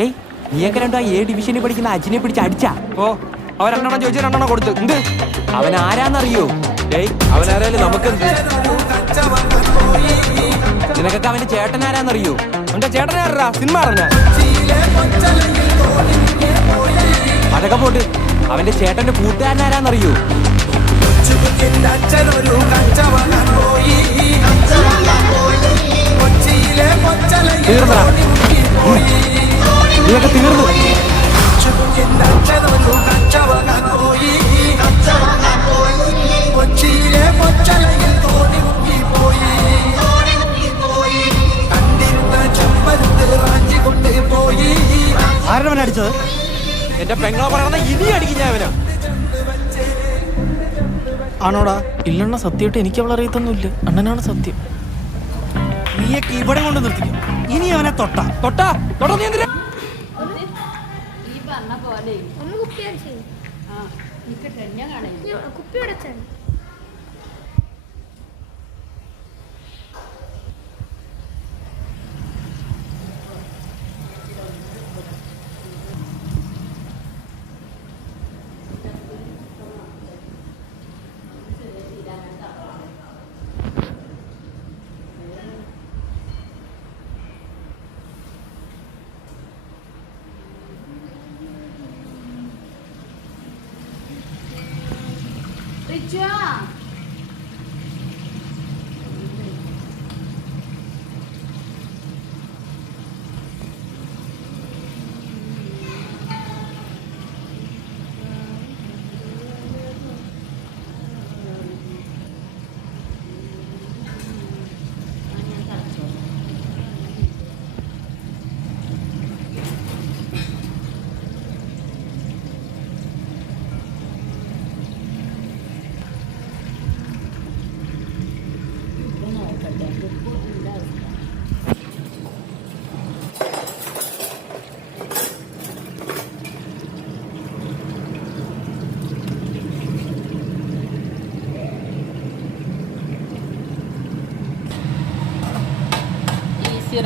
ഏയ് നീയൊക്കെ രണ്ടോ A ഡിവിഷനിൽ പഠിക്കുന്ന അജിനെ പിടിച്ച് അടിച്ചാ? ഓ അവൻ 2 എണ്ണം ചോദിച്ചു 2 എണ്ണം കൊടുത്തു. എന്ത് അവൻ ആരാന്നറിയോ? ഏയ് അവനാരായാലും നമുക്കെന്ത്? നിനക്കൊക്കെ അവന്റെ ചേട്ടൻ ആരാന്നറിയോ? അവന്റെ ചേട്ടനെ ആരാ? സിനിമ അറിഞ്ഞ അതൊക്കെ പോട്ട് അവന്റെ ചേട്ടന്റെ കൂട്ടുകാരൻ ആരാന്നറിയോ? തീർന്നടാ, നീയൊക്കെ തീർന്നു. ആരവൻ അടിച്ചത്? എന്റെ പെങ്ങളെ പറയണ ഇനി അടിക്കും ഞാൻ അവനാ. ആണോടാ? ഇല്ലണ്ണ, സത്യമായിട്ട് എനിക്ക് അവളെ അറിയത്തൊന്നുമില്ല. അണ്ണനാണ് സത്യം. നീയൊക്കെ ഇവിടെ കൊണ്ട് നിർത്തിക്കും. ഇനി അവനെ തൊട്ടാ തൊട്ടാ നീ എന്തിനാ?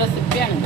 റെസിപ്പിയാണ്.